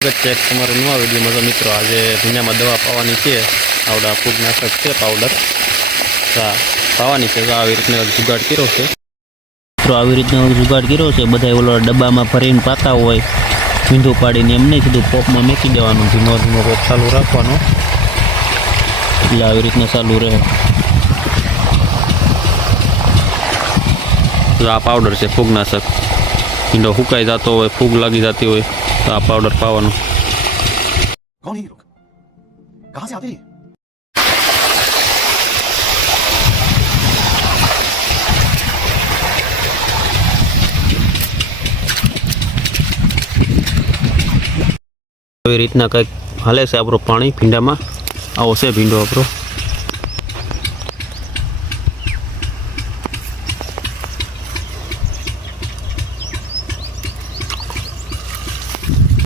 Check तमारो नवा video में तो मित्रों आज भीना में दवा पावानी है। आवड़ा फूगनाशक है पाउडर पावानी है। तो આવી રીતના जुगाड़ કર્યો છે। तो આવી રીતના जुगाड़ કર્યો છે। બધા ઓલો ડબ્બામાં ભરીને પાતા હોય મીંધું પાડીને એમ નહીં સીધું પોપમાં મેકી દેવાનું, ધીમો ધીમો પોપ ચાલુ રાખવાનો એટલે આવી રીતના ચાલુ રહે। तो आ पाउडर है फूगनाशक। मींडो हुकाई जातो हो, फूग लगी जाती हो तो आ पाउडर पावानो। कौन है ये लोग? कहां से आते हैं? આવી રીતના કંઈક હાલે છે આપણો પાણી ભીંડામાં। આવો છે ભીંડો આપણો।